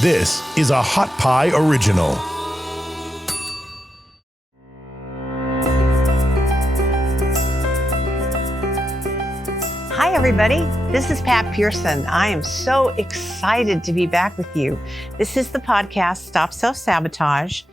This is a Hot Pie Original. Hi, everybody. This is Pat Pearson. I am so excited to be back with you. This is the podcast, Stop Self-Sabotage,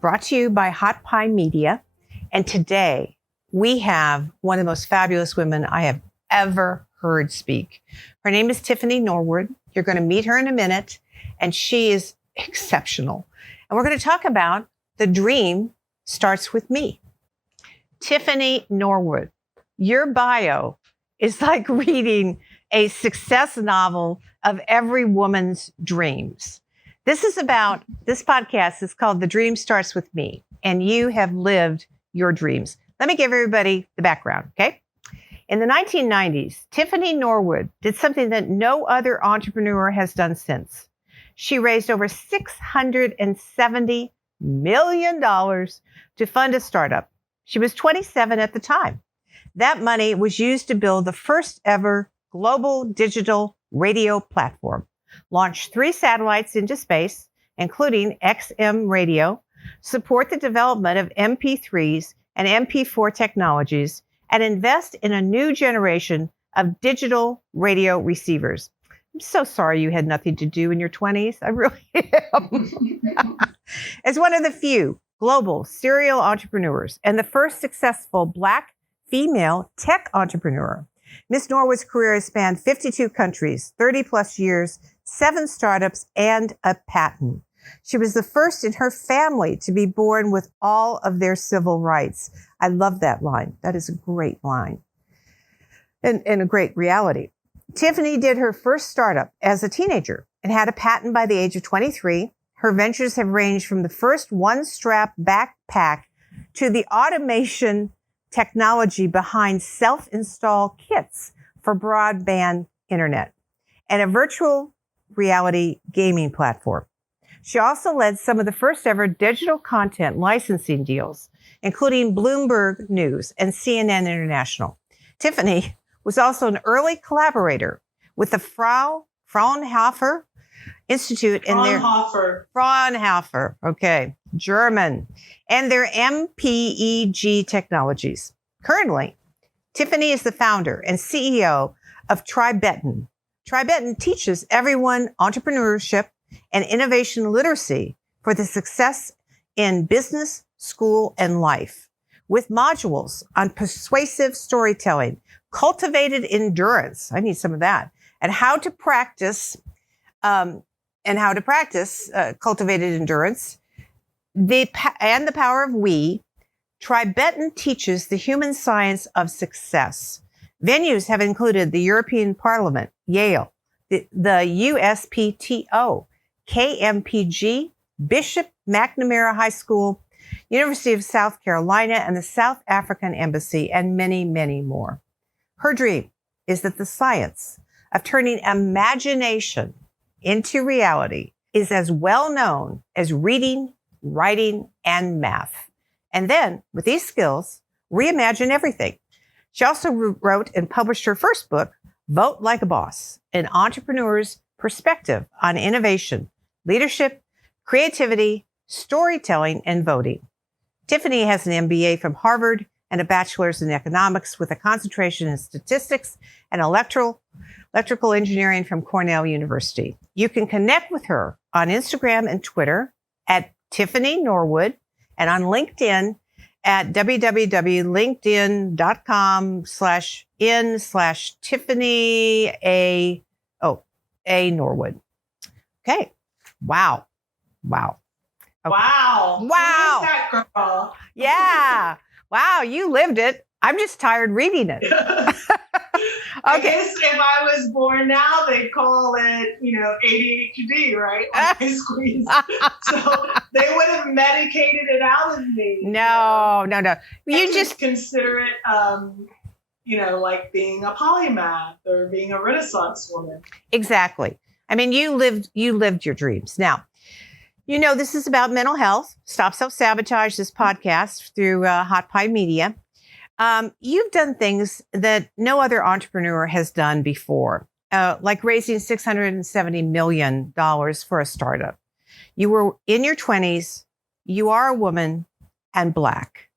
brought to you by Hot Pie Media. And today we have one of the most fabulous women I have ever heard speak. Her name is Tiffany Norwood. You're going to meet her in a minute, and she is exceptional. And we're going to talk about The Dream Starts With Me. Tiffany Norwood, your bio is like reading a success novel of every woman's dreams. This podcast is called The Dream Starts With Me, and you have lived your dreams. Let me give everybody the background, okay? In the 1990s, Tiffany Norwood did something that no other entrepreneur has done since. She raised over $670 million to fund a startup. She was 27 at the time. That money was used to build the first ever global digital radio platform, launched 3 satellites into space, including XM radio, support the development of MP3s and MP4 technologies, and invest in a new generation of digital radio receivers. I'm so sorry you had nothing to do in your 20s. I really am. As one of the few global serial entrepreneurs and the first successful Black female tech entrepreneur, Ms. Norwood's career has spanned 52 countries, 30 plus years, 7 startups, and a patent. She was the first in her family to be born with all of their civil rights. I love that line. That is a great line and a great reality. Tiffany did her first startup as a teenager and had a patent by the age of 23. Her ventures have ranged from the first one-strap backpack to the automation technology behind self-install kits for broadband internet and a virtual reality gaming platform. She also led some of the first ever digital content licensing deals, including Bloomberg News and CNN International. Tiffany was also an early collaborator with the Fraunhofer Institute in their Fraunhofer, okay, German, and their MPEG technologies. Currently, Tiffany is the founder and CEO of Tribetan. Tribetan teaches everyone entrepreneurship and innovation literacy for the success in business, school, and life, with modules on persuasive storytelling, cultivated endurance. I need some of that, and how to practice cultivated endurance, and the power of we. Tribetan teaches the human science of success. Venues have included the European Parliament, Yale, the USPTO, KMPG, Bishop McNamara High School, University of South Carolina, and the South African Embassy, and many, many more. Her dream is that the science of turning imagination into reality is as well known as reading, writing, and math. And then, with these skills, reimagine everything. She also wrote and published her first book, Vote Like a Boss, an entrepreneur's perspective on innovation, leadership, creativity, storytelling, and voting. Tiffany has an MBA from Harvard and a bachelor's in economics with a concentration in statistics and electrical engineering from Cornell University. You can connect with her on Instagram and Twitter at Tiffany Norwood and on LinkedIn at www.linkedin.com/Tiffany A. Norwood. Okay. Wow. Okay. Wow. Wow. Who is that girl? Yeah. Wow. You lived it. I'm just tired reading it. I guess if I was born now, they'd call it, ADHD, right? On squeeze. So they would have medicated it out of me. No. You just consider it, like being a polymath or being a Renaissance woman. Exactly. I mean, you lived your dreams. Now, this is about mental health. Stop Self-Sabotage, this podcast through Hot Pie Media. You've done things that no other entrepreneur has done before. like raising $670 million for a startup. You were in your 20s, you are a woman and Black.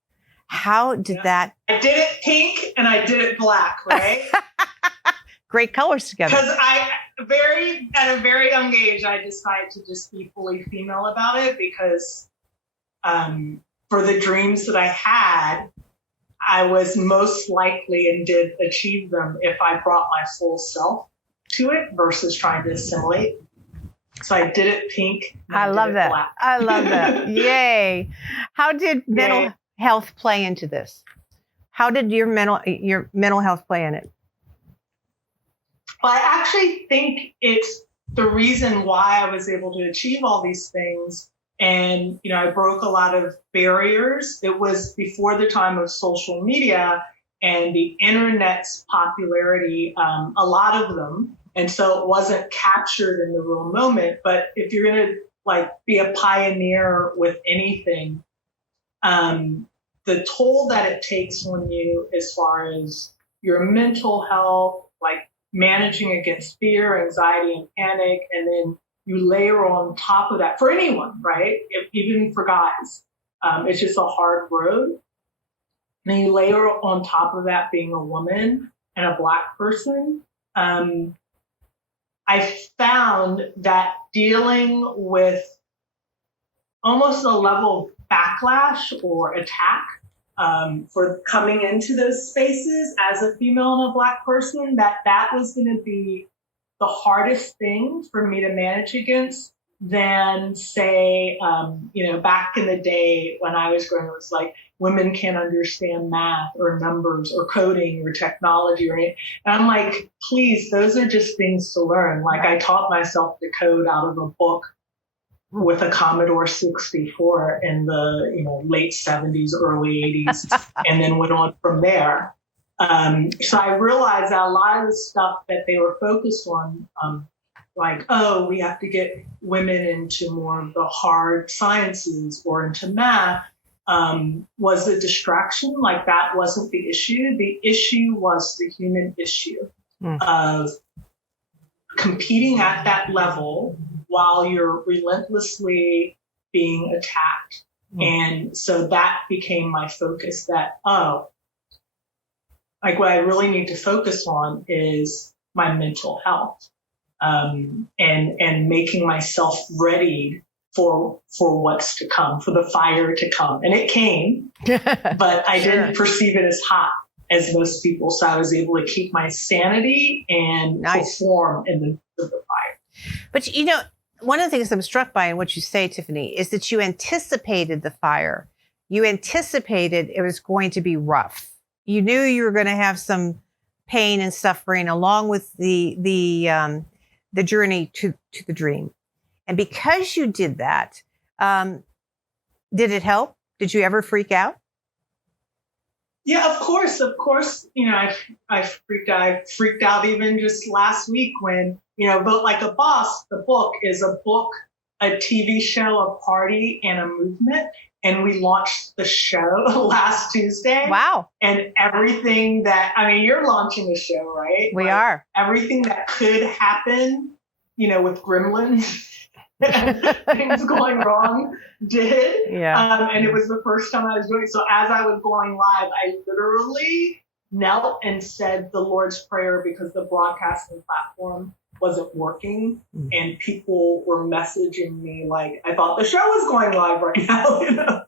How did that? I did it pink and I did it black, right? Great colors together. Because at a very young age, I decided to just be fully female about it because for the dreams that I had, I was most likely and did achieve them if I brought my full self to it versus trying to assimilate. So I did it pink. I love that. Black. I love that. Yay. How did mental health play into this? How did your mental health play in it? Well, I actually think it's the reason why I was able to achieve all these things. And, I broke a lot of barriers. It was before the time of social media and the internet's popularity, a lot of them. And so it wasn't captured in the real moment. But if you're going to be a pioneer with anything, the toll that it takes on you as far as your mental health, managing against fear, anxiety, and panic, and then you layer on top of that for anyone, right? Even for guys, it's just a hard road. And then you layer on top of that being a woman and a Black person. I found that dealing with almost a level of backlash or attack for coming into those spaces as a female and a Black person, that was going to be the hardest thing for me to manage against than, say, back in the day when I was growing up, it was like women can't understand math or numbers or coding or technology or anything. And I'm like, please, those are just things to learn. I taught myself to code out of a book with a Commodore 64 in the late 70s, early 80s, and then went on from there. So I realized that a lot of the stuff that they were focused on, we have to get women into more of the hard sciences or into math, was a distraction. That wasn't the issue. The issue was the human issue of competing at that level while you're relentlessly being attacked. And so that became my focus that, what I really need to focus on is my mental health, and making myself ready for what's to come, for the fire to come. And it came, but I didn't perceive it as hot as most people. So I was able to keep my sanity and perform in the midst of the fire. But, one of the things I'm struck by in what you say, Tiffany, is that you anticipated the fire. You anticipated it was going to be rough. You knew you were going to have some pain and suffering along with the journey to the dream. And because you did that, did it help? Did you ever freak out? Yeah, of course. I freaked out even just last week when, Vote Like a Boss, the book is a book, a TV show, a party, and a movement. And we launched the show last Tuesday. Wow. And everything you're launching a show, right? We are. Everything that could happen, with gremlins, things going wrong did. Yeah. And it was the first time I was doing it. So as I was going live, I literally knelt and said the Lord's Prayer because the broadcasting platform wasn't working, and people were messaging me I thought the show was going live right now.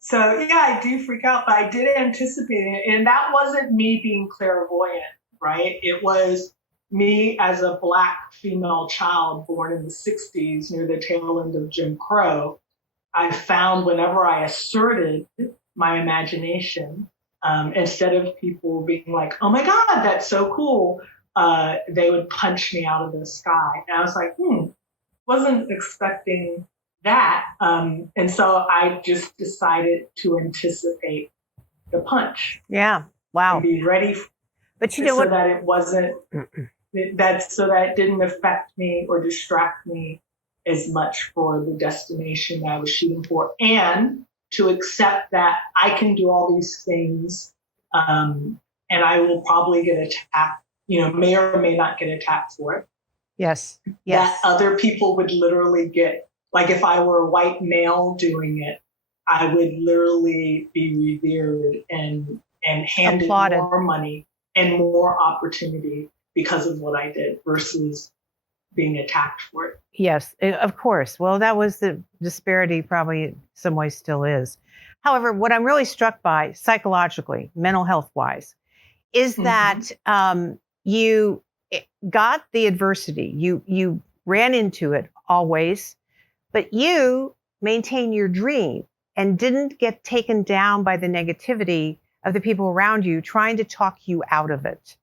So I do freak out, but I did anticipate it, and that wasn't me being clairvoyant, right? It was me as a Black female child born in the 60s near the tail end of Jim Crow. I found whenever I asserted my imagination, instead of people being like, "Oh my God, that's so cool," they would punch me out of the sky. And I was like, wasn't expecting that. And so I just decided to anticipate the punch. Yeah. Wow. And be ready. But you know what? That it wasn't, so that it didn't affect me or distract me as much for the destination that I was shooting for. And to accept that I can do all these things, and I will probably get attacked, may or may not get attacked for it. Yes. That other people would literally get, like if I were a white male doing it, I would literally be revered and handed Applauded. more money and more opportunity because of what I did versus being attacked for it. Yes, of course. Well, that was the disparity, probably in some ways still is. However, what I'm really struck by psychologically, mental health wise, is that you got the adversity. You ran into it always, but you maintained your dream and didn't get taken down by the negativity of the people around you trying to talk you out of it.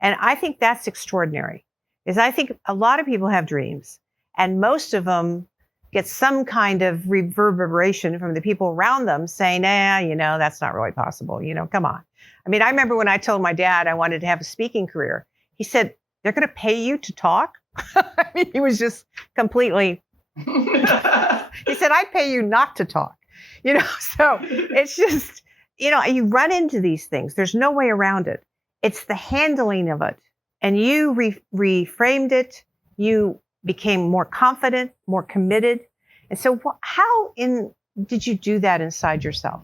And I think that's extraordinary, because I think a lot of people have dreams, and most of them get some kind of reverberation from the people around them saying, that's not really possible. Come on. I mean, I remember when I told my dad I wanted to have a speaking career, he said, they're going to pay you to talk? I mean, he was just completely, he said, I'd pay you not to talk. So it's just, you run into these things. There's no way around it. It's the handling of it. And you reframed it. You became more confident, more committed. And so how did you do that inside yourself?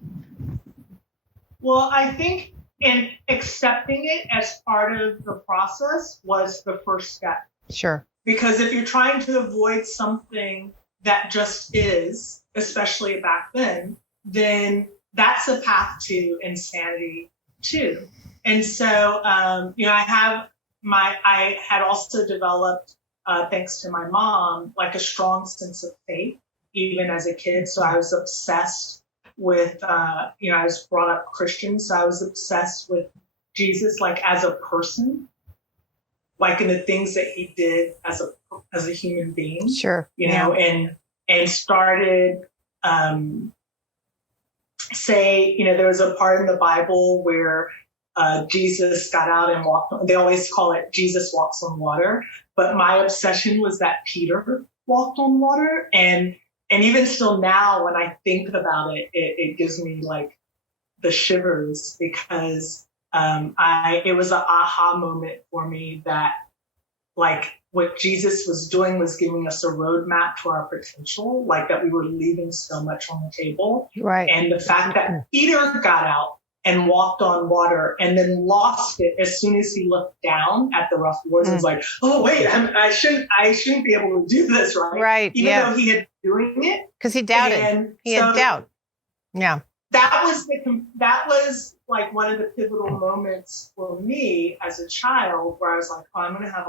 Well, I think in accepting it as part of the process was the first step. Sure. Because if you're trying to avoid something that just is, especially back then that's a path to insanity too. And so, I had also developed, thanks to my mom, like a strong sense of faith, even as a kid. So I was obsessed with, I was brought up Christian. So I was obsessed with Jesus, like as a person, like in the things that he did as a human being. Sure. And started, there was a part in the Bible where Jesus got out and walked. They always call it Jesus walks on water, but my obsession was that Peter walked on water, and even still now, when I think about it, it gives me like the shivers, because it was an aha moment for me that like what Jesus was doing was giving us a roadmap to our potential, like that we were leaving so much on the table. Right. And the fact that Peter got out and walked on water and then lost it as soon as he looked down at the rough waters. It was like, oh wait, I shouldn't be able to do this, right? Right. Even though he had been doing it. Because he doubted. He had doubt. Yeah. That was like one of the pivotal moments for me as a child, where I was like, I'm going to have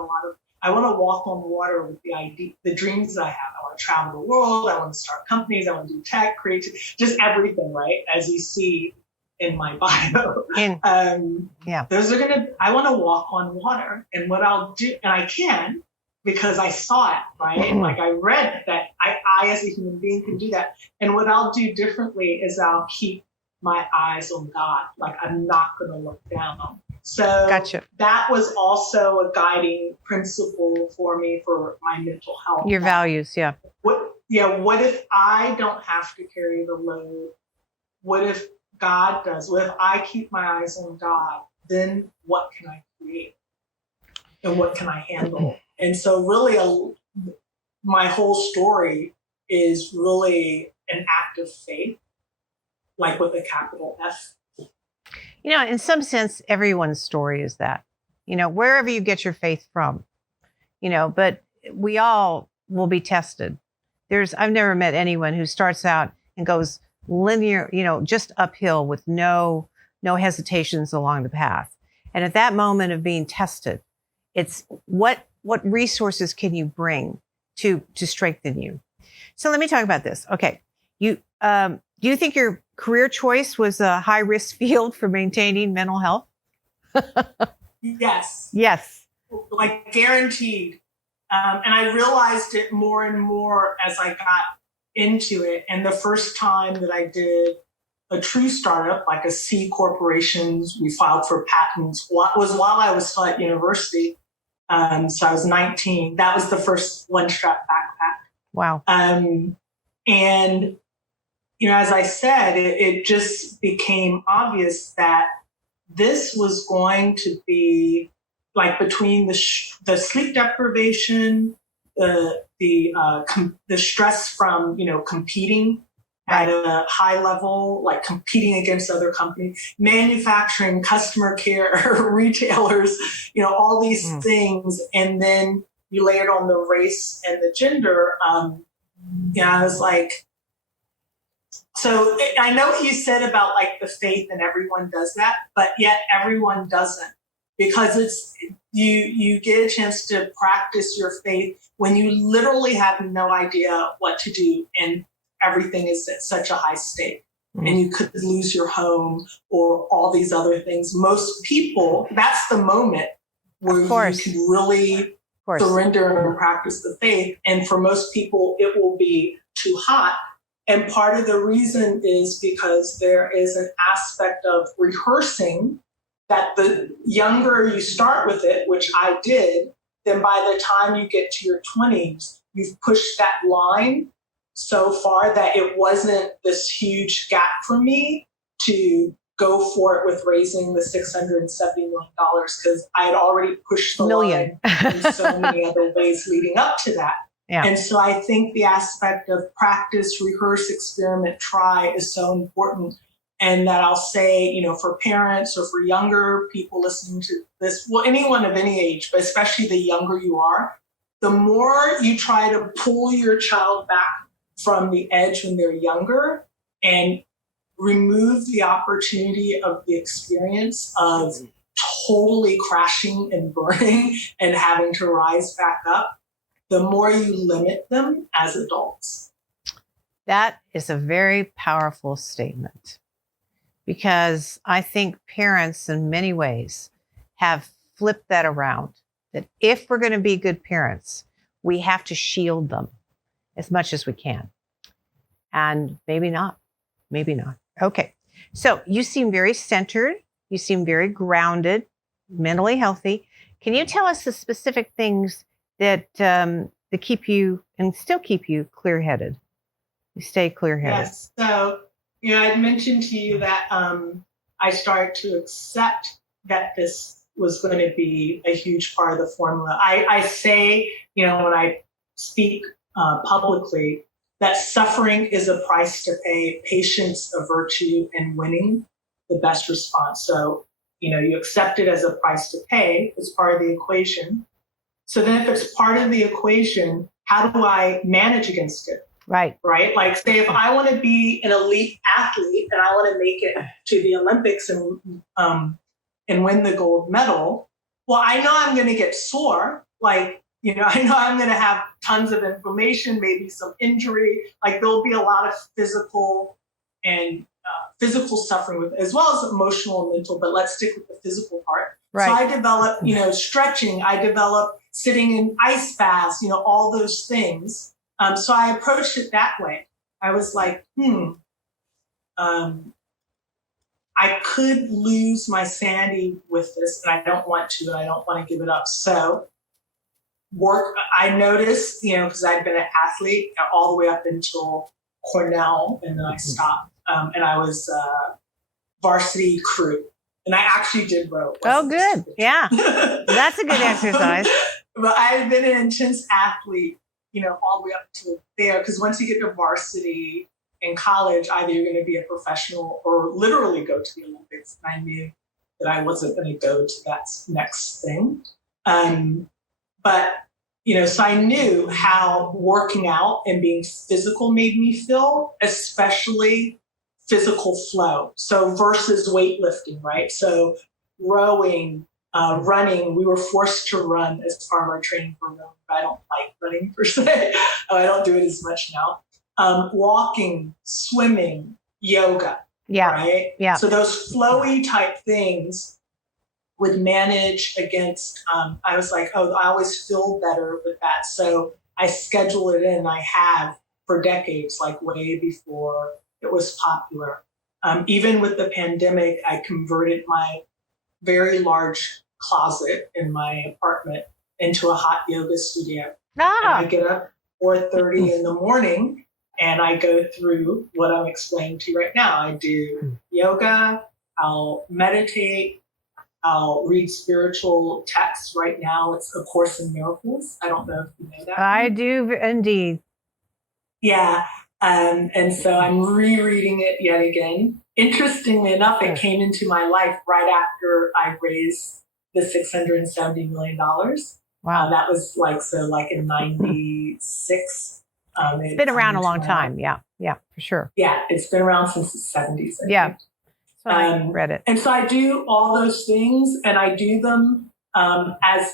I want to walk on water with the dreams that I have. I want to travel the world. I want to start companies. I want to do tech, creative, just everything, right? As you see in my bio. I want to walk on water, and what I'll do, and I can, because I saw it, right? Like I read that I as a human being can do that. And what I'll do differently is I'll keep my eyes on God. Like I'm not going to look down. So Gotcha. That was also a guiding principle for me for my mental health. Your values, yeah. What if I don't have to carry the load? What if God does? What if I keep my eyes on God? Then what can I create? And what can I handle? And so really my whole story is really an act of faith, like with a capital F. In some sense, everyone's story is that, wherever you get your faith from, but we all will be tested. I've never met anyone who starts out and goes linear, just uphill with no hesitations along the path. And at that moment of being tested, it's what resources can you bring to strengthen you? So let me talk about this. Okay. Do you think your career choice was a high risk field for maintaining mental health? Yes. Yes. Like guaranteed. And I realized it more and more as I got into it. And the first time that I did a true startup, like a C corporations, we filed for patents, was while I was still at university. So I was 19. That was the first one-strap backpack. Wow. And as I said, it just became obvious that this was going to be like between the sleep deprivation, the stress from, competing at a high level, like competing against other companies, manufacturing, customer care, retailers, all these things. And then you layered on the race and the gender. I was like, so I know what you said about like the faith and everyone does that, but yet everyone doesn't, because it's you get a chance to practice your faith when you literally have no idea what to do and everything is at such a high stake and you could lose your home or all these other things. Most people, that's the moment where you can really surrender and practice the faith. And for most people, it will be too hot. And part of the reason is because there is an aspect of rehearsing that the younger you start with it, which I did, then by the time you get to your 20s, you've pushed that line so far that it wasn't this huge gap for me to go for it with raising the $670 million, because I had already pushed the line in so many other ways leading up to that. Yeah. And so I think the aspect of practice, rehearse, experiment, try is so important. And that I'll say, for parents or for younger people listening to this, well, anyone of any age, but especially the younger you are, the more you try to pull your child back from the edge when they're younger and remove the opportunity of the experience of totally crashing and burning and having to rise back up, the more you limit them as adults. That is a very powerful statement, because I think parents in many ways have flipped that around, that if we're going to be good parents, we have to shield them as much as we can. And maybe not. Okay. So you seem very centered. You seem very grounded, mentally healthy. Can you tell us the specific things that keep you and still keep you clear-headed? You stay clear-headed. Yes. So, I'd mentioned to you that I started to accept that this was going to be a huge part of the formula. I say, when I speak publicly, that suffering is a price to pay, patience a virtue, and winning the best response. So, you accept it as a price to pay as part of the equation. So then if it's part of the equation, how do I manage against it? Right. Like, say, if I want to be an elite athlete and I want to make it to the Olympics and win the gold medal, well, I know I'm going to get sore. I know I'm going to have tons of inflammation, maybe some injury. There'll be a lot of physical suffering with, as well as emotional and mental. But let's stick with the physical part. Right. So I develop, stretching. I develop sitting in ice baths. All those things. So I approached it that way. I was like, I could lose my sanity with this, and I don't want to, and I don't want to give it up. So I noticed, because I'd been an athlete all the way up until Cornell, and then I stopped, and I was varsity crew, and I actually did row. Oh, good. Yeah. That's a good exercise. But I had been an intense athlete, all the way up to there, because once you get to varsity in college, either you're going to be a professional or literally go to the Olympics. And I knew that I wasn't going to go to that next thing. But, so I knew how working out and being physical made me feel, especially physical flow. So versus weightlifting, right? So rowing, running, we were forced to run as part of our training for rowing. I don't like running per se. I don't do it as much now. Walking, swimming, yoga. Yeah. Right? Yeah. So those flowy type things would manage against, I was like, I always feel better with that. So I schedule it in. I have for decades, way before it was popular. Even with the pandemic, I converted my very large closet in my apartment into a hot yoga studio. And I get up 4:30 in the morning and I go through what I'm explaining to you right now. I do yoga, I'll meditate, I'll read spiritual texts. Right now, it's A Course in Miracles. I don't know if you know that. I do indeed. Yeah. And so I'm rereading it yet again. Interestingly enough, it came into my life right after I raised the $670 million. Wow. That was like in 96. It's been around a long time. Yeah, for sure. Yeah, it's been around since the 70s. Yeah. So I read it. And so I do all those things, and I do them as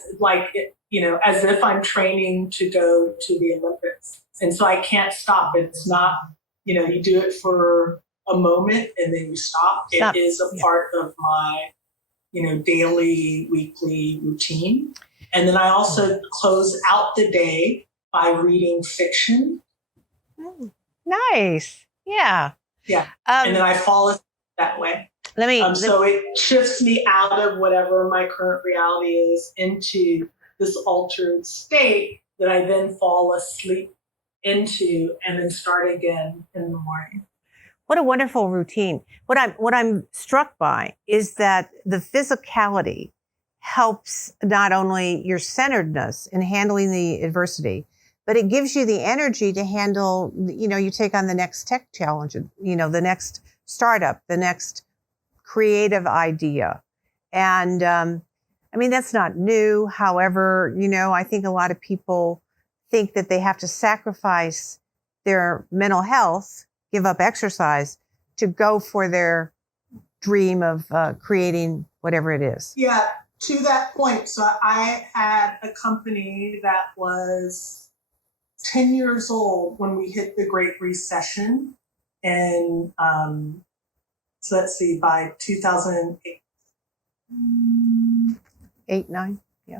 if I'm training to go to the Olympics. And so I can't stop. It's not, you do it for a moment and then you stop. It is a part of my, daily, weekly routine. And then I also close out the day by reading fiction. Nice. Yeah. Yeah. And then I follow that way. So it shifts me out of whatever my current reality is into this altered state that I then fall asleep into and then start again in the morning. What a wonderful routine. What I'm struck by is that the physicality helps not only your centeredness in handling the adversity, but it gives you the energy to handle, you take on the next tech challenge, the next startup, the next creative idea. And that's not new. However, I think a lot of people think that they have to sacrifice their mental health, give up exercise to go for their dream of creating whatever it is. Yeah, to that point. So I had a company that was 10 years old when we hit the Great Recession. And so let's see, by 2008. 8, 9, yeah.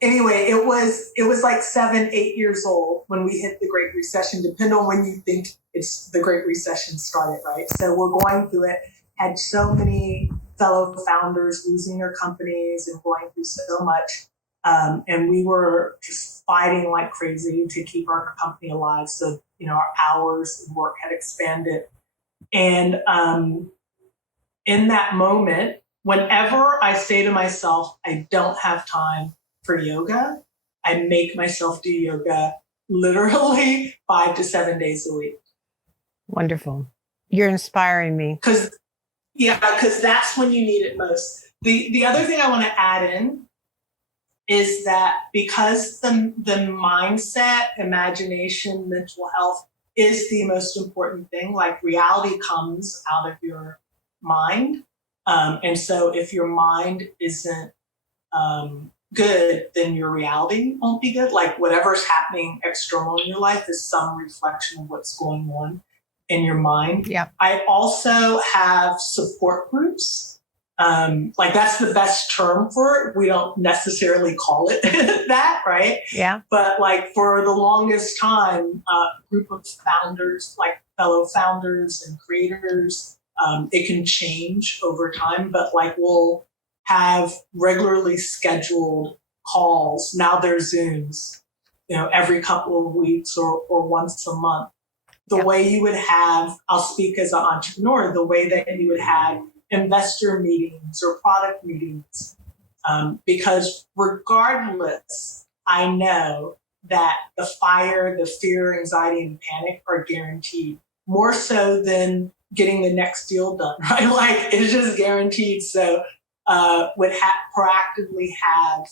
Anyway, it was like 7, 8 years old when we hit the Great Recession, depending on when you think it's the Great Recession started, right? So we're going through it, had so many fellow founders losing their companies and going through so much. And we were just fighting like crazy to keep our company alive. So, our hours of work had expanded. And in that moment, whenever I say to myself, I don't have time for yoga, I make myself do yoga literally 5 to 7 days a week. Wonderful. You're inspiring me. Because that's when you need it most. The other thing I want to add in is that because the mindset, imagination, mental health is the most important thing, like reality comes out of your mind. And so if your mind isn't good, then your reality won't be good. Like whatever's happening external in your life is some reflection of what's going on in your mind. Yeah. I also have support groups. Like that's the best term for it. We don't necessarily call it that, right? Yeah. But like for the longest time, a group of founders, like fellow founders and creators, it can change over time, but like we'll have regularly scheduled calls. Now they're Zooms, every couple of weeks or once a month. The way you would have, I'll speak as an entrepreneur, the way that you would have investor meetings or product meetings, because regardless, I know that the fire, the fear, anxiety, and panic are guaranteed, more so than getting the next deal done, right? Like it's just guaranteed. So would proactively have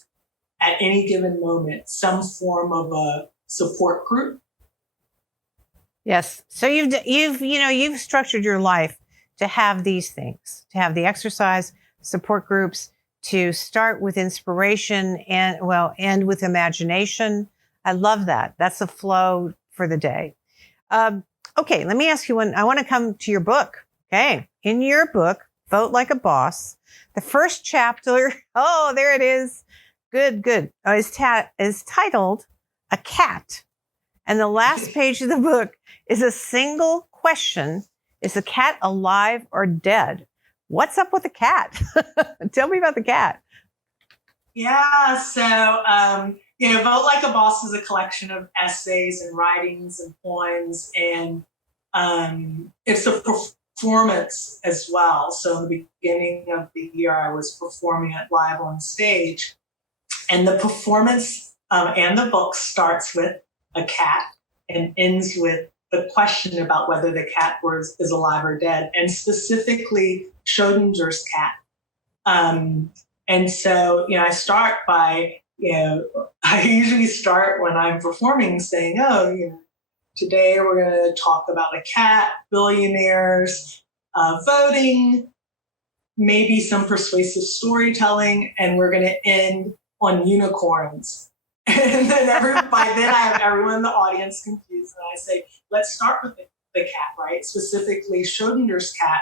at any given moment some form of a support group. Yes. So you've structured your life to have these things, to have the exercise, support groups, to start with inspiration and end with imagination. I love that. That's a flow for the day. Okay, let me ask you one. I want to come to your book. Okay. In your book, Vote Like a Boss, the first chapter, oh, there it is. Good. Is titled A Cat. And the last page of the book is a single question. Is the cat alive or dead? What's up with the cat? Tell me about the cat. Yeah, so, Vote Like a Boss is a collection of essays and writings and poems. And it's a performance as well. So in the beginning of the year, I was performing it live on stage, and the performance and the book starts with a cat and ends with the question about whether the cat is alive or dead, and specifically Schrodinger's cat. And so, I start by, I usually start when I'm performing saying, today we're going to talk about a cat, billionaires, voting, maybe some persuasive storytelling, and we're going to end on unicorns. And then by then I have everyone in the audience confused, and I say, let's start with the cat, right? Specifically Schrodinger's cat,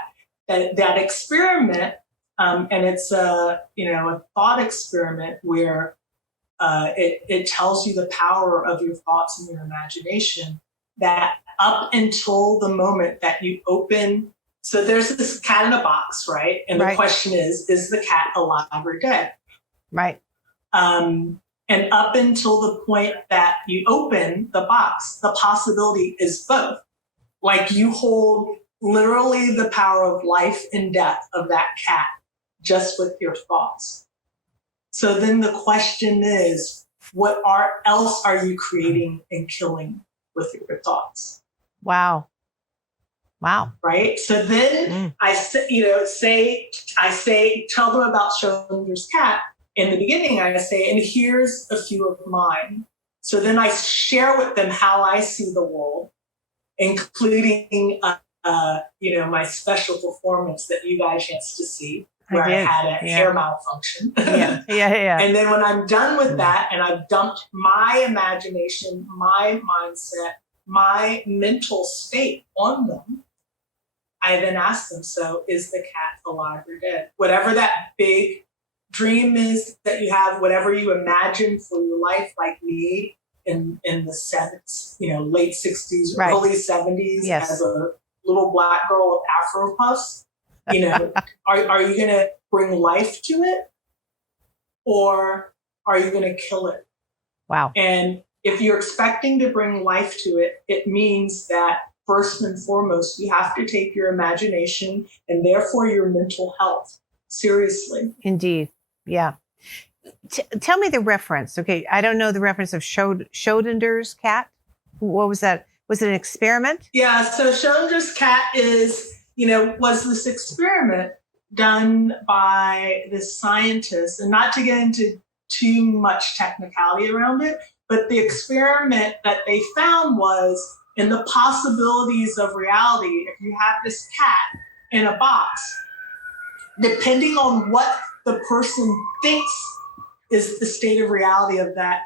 that experiment, and it's a thought experiment where it tells you the power of your thoughts and your imagination, that up until the moment that you open, so there's this cat in a box, right? And the question is the cat alive or dead? Right. And up until the point that you open the box, the possibility is both. Like, you hold literally the power of life and death of that cat just with your thoughts. So then the question is, what else are you creating and killing with your thoughts? Wow. Right? So then I tell them about Schrodinger's cat. In the beginning, I say, and here's a few of mine. So then I share with them how I see the world, including, my special performance that you got a chance to see, where I had a hair malfunction. Yeah. And then when I'm done with that, and I've dumped my imagination, my mindset, my mental state on them, I then ask them, so is the cat alive or dead? Whatever that big dream is that you have, whatever you imagine for your life, like me in the late 60s, early 70s, as a little Black girl with Afro puffs, are you going to bring life to it, or are you going to kill it? Wow. And if you're expecting to bring life to it, it means that first and foremost, you have to take your imagination and therefore your mental health seriously. Indeed. Yeah. Tell me the reference. Okay. I don't know the reference of Schrodinger's cat. What was that? Was it an experiment? Yeah. So Schrodinger's cat was this experiment done by this scientist, and not to get into too much technicality around it, but the experiment that they found was in the possibilities of reality. If you have this cat in a box, depending on what the person thinks is the state of reality of that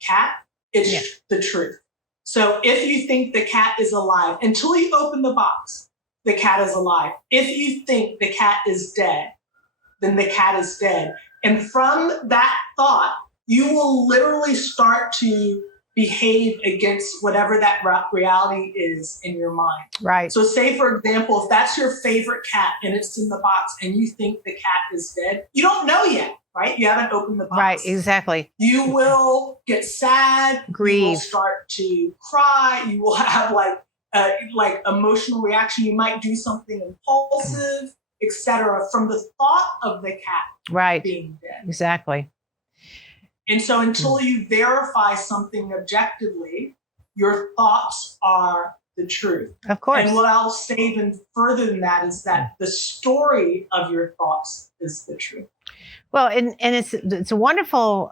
cat, it's the truth. So if you think the cat is alive, until you open the box, the cat is alive. If you think the cat is dead, then the cat is dead. And from that thought, you will literally start to behave against whatever that reality is in your mind. Right. So say, for example, if that's your favorite cat and it's in the box and you think the cat is dead, you don't know yet, right? You haven't opened the box. Right, exactly. You will get sad, grieve, you will start to cry, you will have like emotional reaction, you might do something impulsive, etc., from the thought of the cat being dead. Exactly. And so until you verify something objectively, your thoughts are the truth. Of course. And what I'll say even further than that is that the story of your thoughts is the truth. Well, and it's a wonderful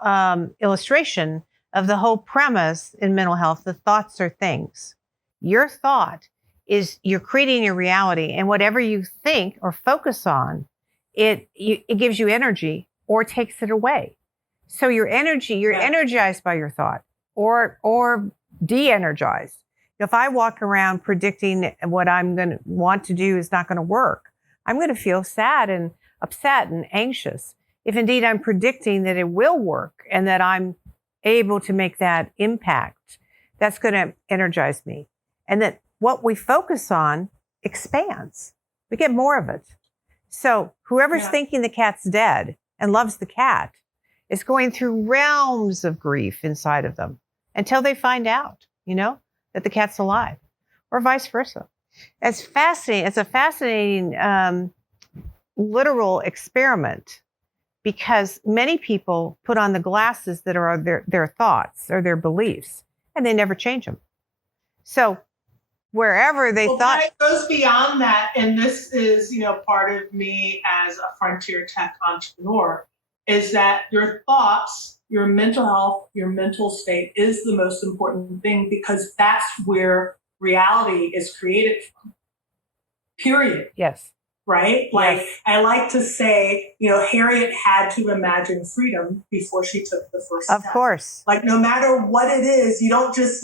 illustration of the whole premise in mental health. The thoughts are things. Your thought is you're creating your reality, and whatever you think or focus on, it gives you energy or takes it away. So your energy, you're energized by your thought or de-energized. If I walk around predicting what I'm going to want to do is not going to work, I'm going to feel sad and upset and anxious. If indeed I'm predicting that it will work and that I'm able to make that impact, that's going to energize me. And that what we focus on expands. We get more of it. So whoever's thinking the cat's dead and loves the cat is going through realms of grief inside of them until they find out, that the cat's alive, or vice versa. It's fascinating. It's a fascinating literal experiment because many people put on the glasses that are their thoughts or their beliefs, and they never change them. So wherever they thought. It goes beyond that. And this is, part of me as a frontier tech entrepreneur is that your thoughts, your mental health, your mental state is the most important thing because that's where reality is created from. Period. Yes. Right? Like, I like to say, Harriet had to imagine freedom before she took the first step. Of course. Like, no matter what it is, you don't just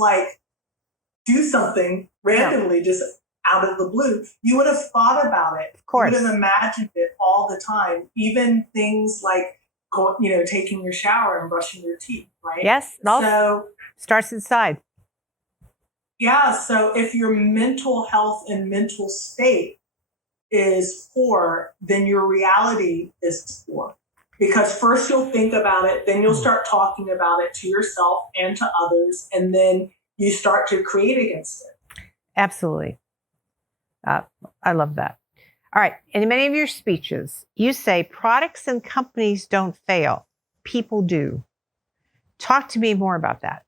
do something randomly, just out of the blue. You would have thought about it. Of course. You would have imagined it all the time. Even things like, taking your shower and brushing your teeth, right? Yes. So starts inside. Yeah. So if your mental health and mental state is poor, then your reality is poor. Because first you'll think about it, then you'll start talking about it to yourself and to others, and then you start to create against it. Absolutely. I love that. All right. In many of your speeches, you say products and companies don't fail. People do. Talk to me more about that.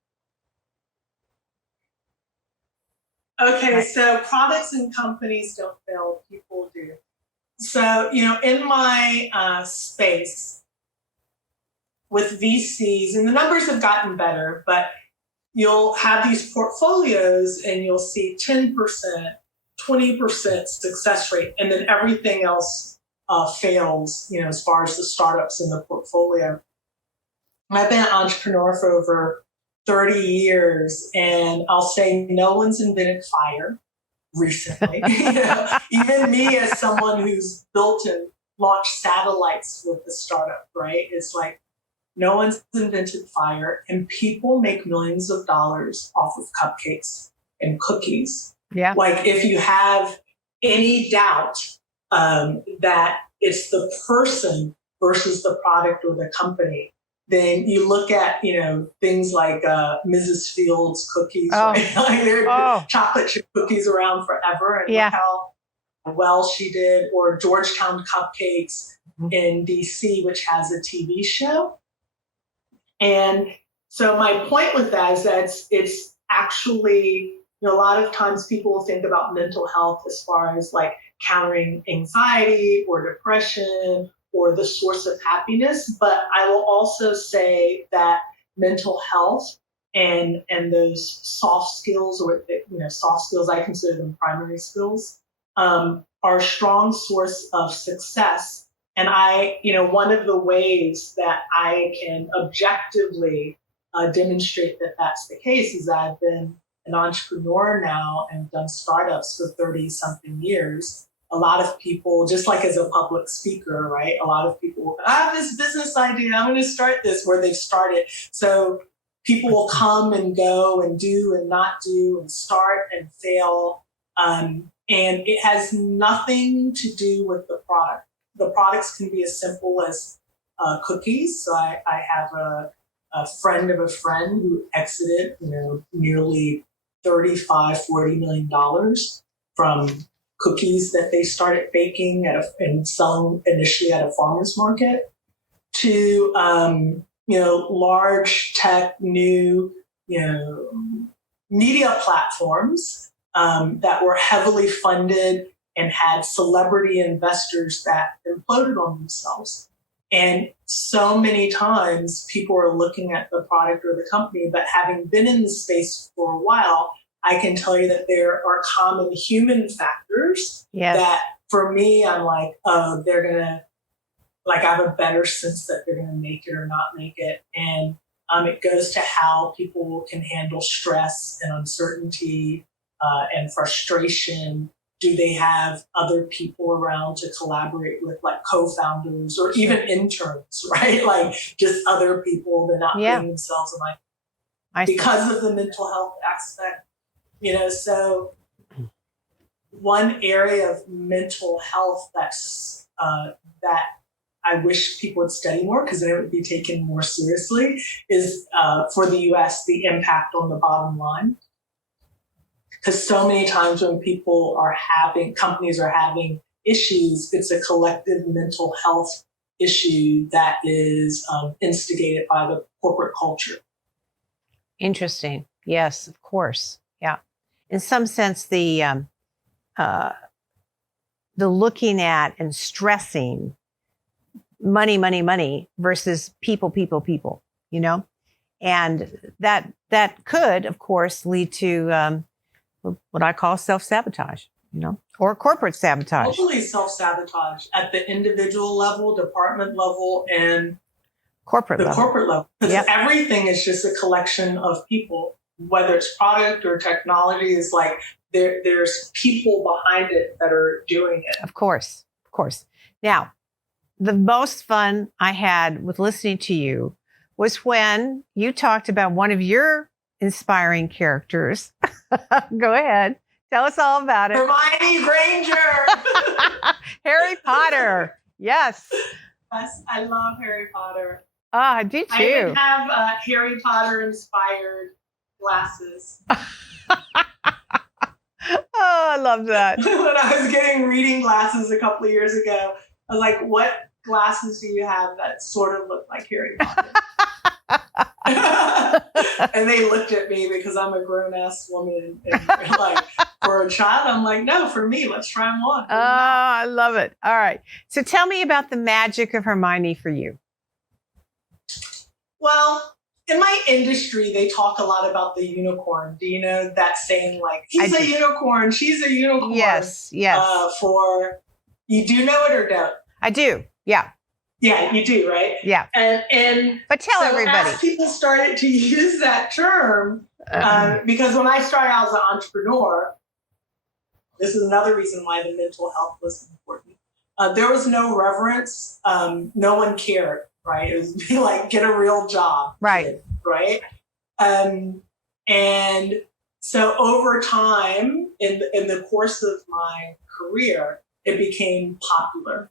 Okay, right. So products and companies don't fail, people do. So, in my space with VCs, and the numbers have gotten better, but you'll have these portfolios and you'll see 10%, 20% success rate, and then everything else fails, as far as the startups in the portfolio. I've been an entrepreneur for over 30 years, and I'll say no one's invented fire recently. Even me as someone who's built and launched satellites with the startup, right? It's like no one's invented fire, and people make millions of dollars off of cupcakes and cookies. Yeah. Like if you have any doubt that it's the person versus the product or the company, then you look at, things like Mrs. Fields cookies, right? Like they're chocolate chip cookies around forever, and look how well she did, or Georgetown Cupcakes in DC, which has a TV show. And so my point with that is that it's actually, a lot of times people will think about mental health as far as like countering anxiety or depression or the source of happiness. But I will also say that mental health and those soft skills, or soft skills, I consider them primary skills, are a strong source of success. And one of the ways that I can objectively demonstrate that that's the case is I've been an entrepreneur now and done startups for 30 something years. A lot of people, just like as a public speaker, right? A lot of people, I have this business idea, I'm going to start this, where they've started. So people will come and go and do and not do and start and fail. And it has nothing to do with the product. The products can be as simple as cookies. So I have a friend of a friend who exited, nearly $35-40 million from cookies that they started baking and selling initially at a farmer's market, to large tech, new media platforms that were heavily funded and had celebrity investors that imploded on themselves. And so many times people are looking at the product or the company, but having been in the space for a while, I can tell you that there are common human factors that for me, I'm like, oh, they're going to, I have a better sense that they're going to make it or not make it. And it goes to how people can handle stress and uncertainty and frustration. Do they have other people around to collaborate with, like co-founders or even interns, right? Like just other people, they're not putting themselves in because of the mental health aspect, so one area of mental health that's, that I wish people would study more because then it would be taken more seriously is for the US, the impact on the bottom line. Because so many times when companies are having issues, it's a collective mental health issue that is instigated by the corporate culture. Interesting. Yes, of course. Yeah. In some sense, the looking at and stressing money versus people, and that could, of course, lead to what I call self-sabotage, or corporate sabotage. Totally self-sabotage at the individual level, department level, and corporate level. Because Yep. everything is just a collection of people, whether it's product or technology. Is like there's people behind it that are doing it. Of course. Now, the most fun I had with listening to you was when you talked about one of your inspiring characters. Go ahead. Tell us all about it. Hermione Granger. Harry Potter. Yes. Yes, I love Harry Potter. Oh, I do too. I even have Harry Potter inspired glasses. Oh, I love that. When I was getting reading glasses a couple of years ago, I was like, what glasses do you have that sort of look like Harry Potter? And they looked at me because I'm a grown-ass woman. And like, for a child, I'm like, no, for me, let's try them on. Oh, I love it. All right. So tell me about the magic of Hermione for you. Well, in my industry, they talk a lot about the unicorn. Do you know that saying, like, he's a unicorn, she's a unicorn? Yes. You do know it or don't? I do. Yeah. Yeah, you do, right? Yeah. But tell everybody. As people started to use that term, because when I started out as an entrepreneur, this is another reason why the mental health was important. There was no reverence. No one cared, right? It was like, get a real job. Right. Kid, right? And so over time, in the course of my career, it became popular.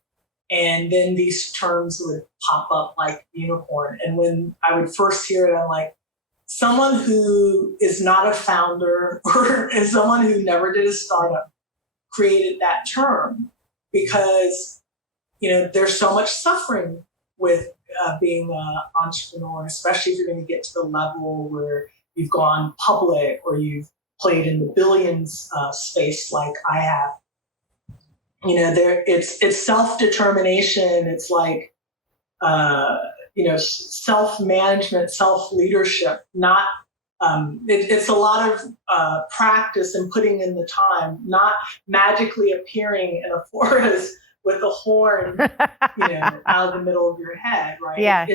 And then these terms would pop up like unicorn. And when I would first hear it, I'm like, someone who is not a founder or is someone who never did a startup created that term because, there's so much suffering with being an entrepreneur, especially if you're going to get to the level where you've gone public or you've played in the billions space like I have. It's self-determination. It's like, self-management, self-leadership, not, it's a lot of practice and putting in the time, not magically appearing in a forest with a horn, out of the middle of your head, right? Yeah.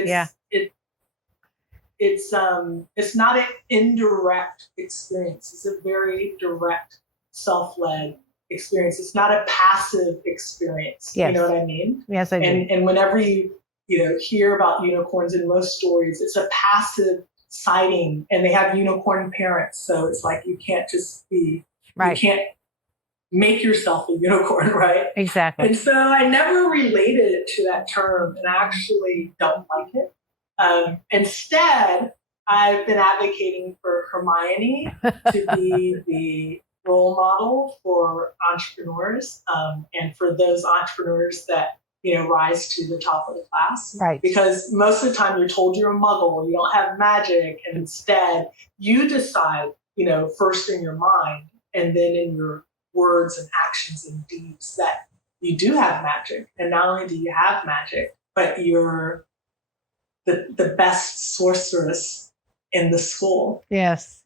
It's not an indirect experience. It's a very direct, self-led experience. It's not a passive experience. Yes. You know what I mean? Yes, I do. And whenever you hear about unicorns in most stories, it's a passive sighting, and they have unicorn parents. So it's like you can't just be right. You can't make yourself a unicorn, right? Exactly. And so I never related it to that term, and I actually don't like it. Instead, I've been advocating for Hermione to be the role model for entrepreneurs, and for those entrepreneurs that rise to the top of the class. Right. Because most of the time you're told you're a muggle, you don't have magic, and instead you decide, first in your mind and then in your words and actions and deeds that you do have magic. And not only do you have magic, but you're the best sorceress in the school. Yes.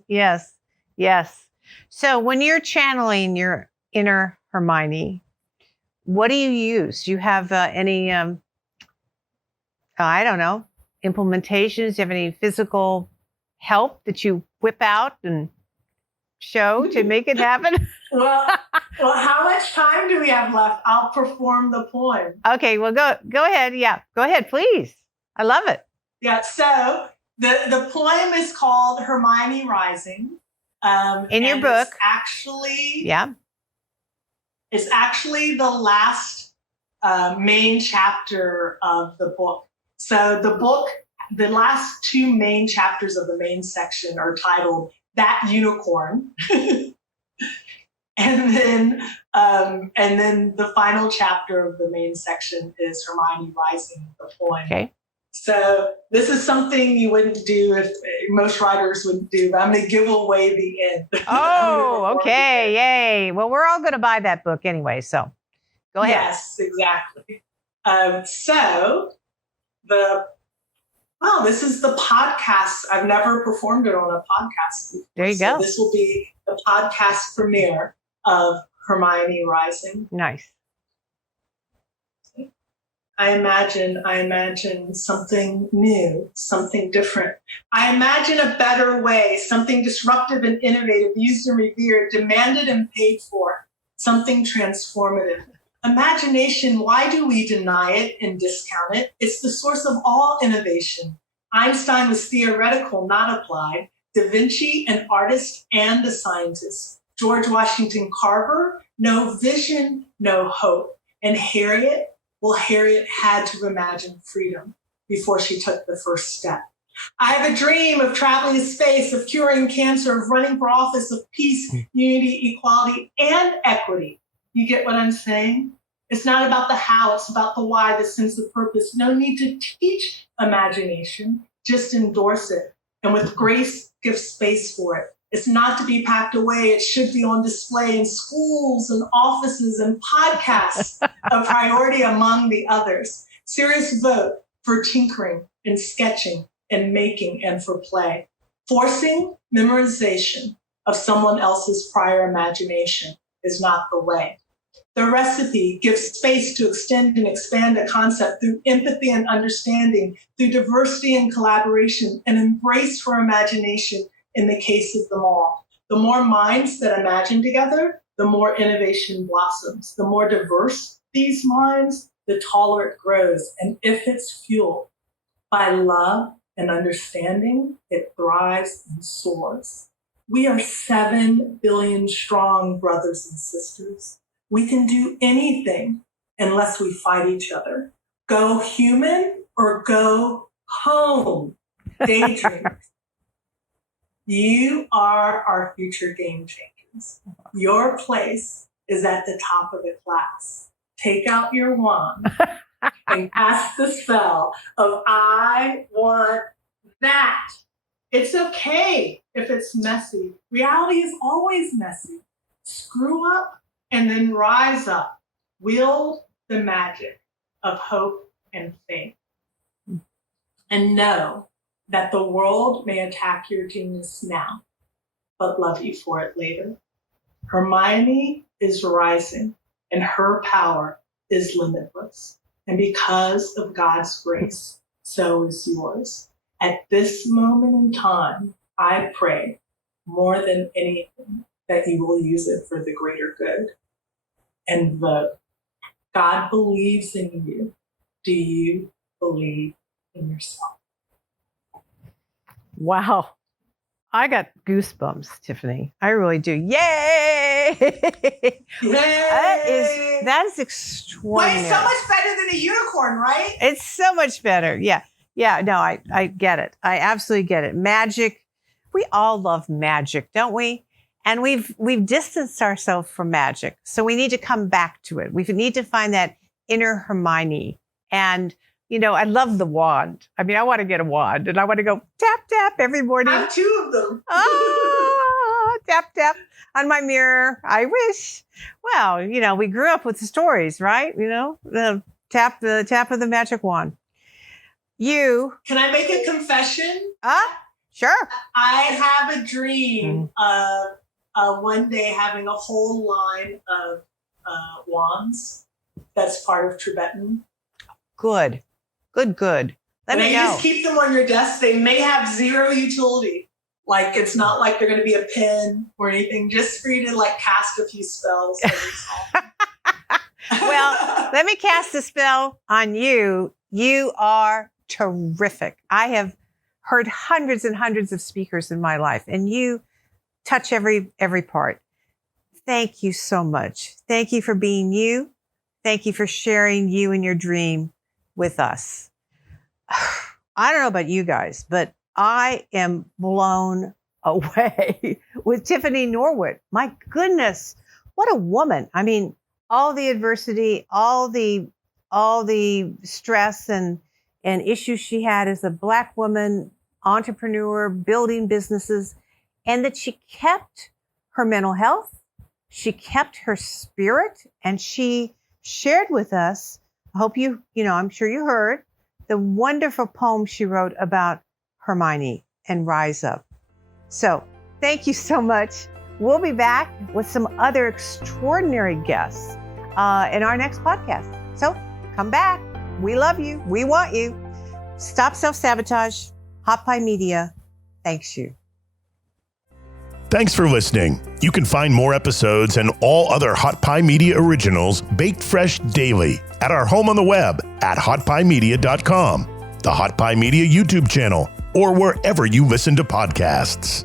So when you're channeling your inner Hermione, what do you use? Do you have any, I don't know, implementations? Do you have any physical help that you whip out and show to make it happen? Well, how much time do we have left? I'll perform the poem. Okay, well, go ahead. Yeah, go ahead, please. I love it. Yeah, so the poem is called Hermione Rising. In your book. It's actually the last main chapter of the book. So the last two main chapters of the main section are titled That Unicorn. And then the final chapter of the main section is Hermione Rising, the poem. Okay. So this is something you wouldn't do if most writers wouldn't do, but I'm going to give away the end. Oh, okay. Yay. Well, we're all going to buy that book anyway, so go ahead. Yes, exactly. This is the podcast. I've never performed it on a podcast before. There you go. This will be the podcast premiere of Hermione Rising. Nice. I imagine something new, something different. I imagine a better way, something disruptive and innovative, used and revered, demanded and paid for, something transformative. Imagination, why do we deny it and discount it? It's the source of all innovation. Einstein was theoretical, not applied. Da Vinci, an artist and a scientist. George Washington Carver, no vision, no hope. And Harriet had to imagine freedom before she took the first step. I have a dream of traveling to space, of curing cancer, of running for office, of peace, unity, equality, and equity. You get what I'm saying? It's not about the how, it's about the why, the sense of purpose. No need to teach imagination, just endorse it. And with grace, give space for it. It's not to be packed away. It should be on display in schools and offices and podcasts, a priority among the others. Serious vote for tinkering and sketching and making and for play. Forcing memorization of someone else's prior imagination is not the way. The recipe gives space to extend and expand a concept through empathy and understanding, through diversity and collaboration, and embrace for imagination in the case of them all. The more minds that imagine together, the more innovation blossoms. The more diverse these minds, the taller it grows. And if it's fueled by love and understanding, it thrives and soars. We are 7 billion strong, brothers and sisters. We can do anything unless we fight each other. Go human or go home. Daydream. You are our future game changers. Your place is at the top of the class. Take out your wand and cast the spell of I want that. It's okay if it's messy. Reality is always messy. Screw up and then rise up. Wield the magic of hope and faith. And know that the world may attack your genius now, but love you for it later. Hermione is rising, and her power is limitless. And because of God's grace, so is yours. At this moment in time, I pray more than anything that you will use it for the greater good. And vote. God believes in you. Do you believe in yourself? Wow. I got goosebumps, Tiffany. I really do. Yay! Yay! That is extraordinary. Wait, so much better than a unicorn, right? It's so much better. Yeah. Yeah, no, I get it. I absolutely get it. Magic. We all love magic, don't we? And we've distanced ourselves from magic. So we need to come back to it. We need to find that inner Hermione. And I love the wand. I mean, I want to get a wand and I want to go tap, tap every morning. I have 2 of them. Tap, tap on my mirror. I wish. Well, we grew up with the stories, right? The tap of the magic wand. Can I make a confession? Sure. I have a dream of one day having a whole line of wands that's part of Tibetan. Good. Let me know. Just keep them on your desk. They may have 0 utility. Like, it's not like they're going to be a pen or anything, just for you to cast a few spells. Well, let me cast a spell on you. You are terrific. I have heard hundreds and hundreds of speakers in my life, and you touch every part. Thank you so much. Thank you for being you. Thank you for sharing you and your dream with us. I don't know about you guys, but I am blown away with Tiffany Norwood. My goodness, what a woman. I mean, all the adversity, all the stress and issues she had as a Black woman, entrepreneur, building businesses, and that she kept her mental health, she kept her spirit, and she shared with us, I hope I'm sure you heard, the wonderful poem she wrote about Hermione and Rise Up. So thank you so much. We'll be back with some other extraordinary guests in our next podcast. So come back. We love you. We want you. Stop Self-Sabotage. Hot Pie Media. Thanks you. Thanks for listening. You can find more episodes and all other Hot Pie Media originals baked fresh daily at our home on the web at hotpiemedia.com, the Hot Pie Media YouTube channel, or wherever you listen to podcasts.